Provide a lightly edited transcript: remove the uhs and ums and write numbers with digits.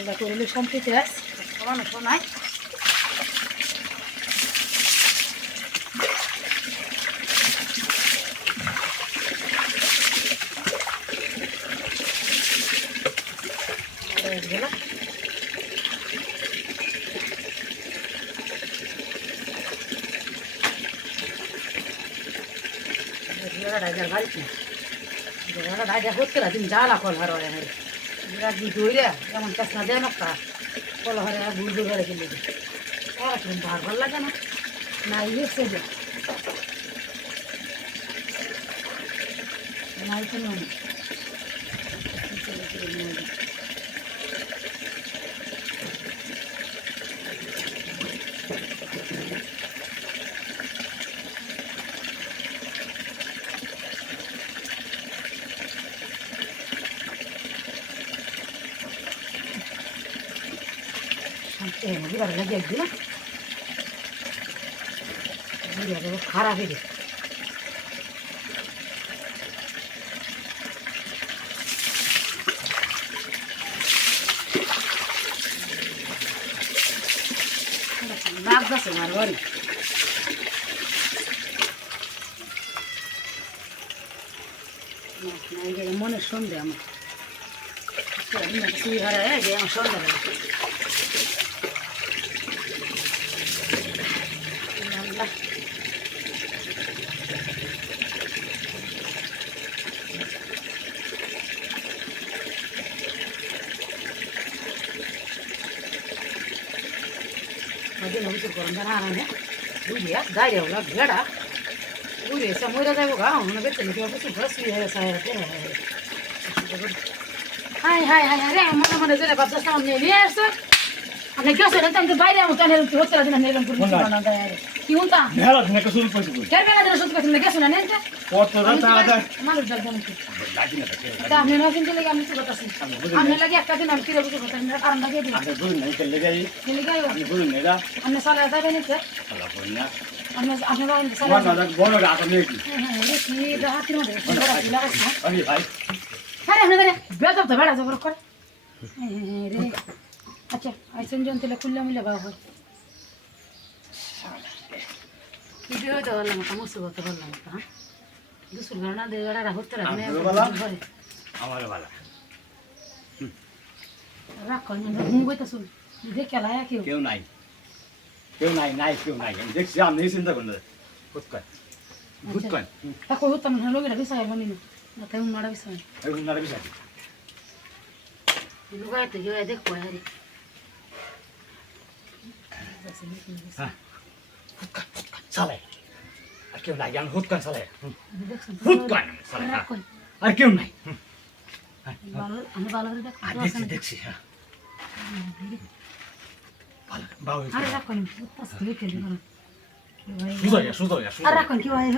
গোসলটা করলে শান্তিতে আস সমানো শোনায় তুমি জ্বালা কল হার বিরাট দইরে এমন কাজ না দেয় না কল হারে গুড় গুড় হারে কিনে ভার লাগে না না ইয়ে যে নাই তো বিরাট লাগে একদিন খারাপ হয়ে গেছে নাক যাচ্ছে আমার বাড়ি মনের সন্দেহ আমার আমার সন্দেহ গরম জানা আনে বুঝিয়া গাড়ি হলো ভেড়া বুঝিয়েছে মরে যাবো গা মনে বেঁচে নিতে প্রচুর ঘরে শুয়ে হয়েছে হাই হাই হাই রে মনে মনে জেনে বাচ্চা সামনে নিয়ে আসছে আপনি গেছে না আমি তো বাইরে হতে হতে দিন নিলাম কি উনতা মেলা দিনে কসুল পয়সা কই কেন মেলা দিন সত্যি কথা গেছে না নেন কত রাত আদা মানুষ জল জানেন লাগি না তা আপনি না চিন্তা লাগে আমি তো কথাছি আমি লাগে একটা দিন আমি ফিরে বুঝে কথা না কারণ লাগে দিন আমি বলি নাই কে লেগাই কেলি গায় আমি বলি নাই দা আপনি সালা যাবেন না সালা বলি না আপনি বাইরে সালা বড় বড় রাত নেই কি হ্যাঁ কি রাতের মধ্যে বড় লাগাইছে আরে ভাই আরে আপনি দাঁড়া বেদব তো বেড়া জবর করে রে আচ্ছা আইসেন জন তেলে খুললে মিলে বাবা হয় ভিডিও তো বললাম সমস্যা করতে বললাম হ্যাঁ দুসুর ঘটনা দিয়ে গাড়া হতে রাখবে আমার বালা রাখ কল না ঘুম বইতে শুন দেখে লায়া কেউ কেউ নাই কেউ নাই নাই কেউ নাই আমি দেখছি আমি চিন্তা করলে ফুটকান ফুটকান তা কই হতাম না লোকেরা বিষয় বনি না তাই উনারা বিষয় এই উনারে বিষয় লুগাইতে গিয়ে দেখো আরে হ্যাঁ ফুটকান চলে আর কেউ নাই আমি ফুটকান চলে ফুটকান চলে আর কেউ নাই আমি ভালো করে দেখছি দেখছি হ্যাঁ ভালো বাবু আরে রাখুন সুজা সুজা আর রাখুন কি হয়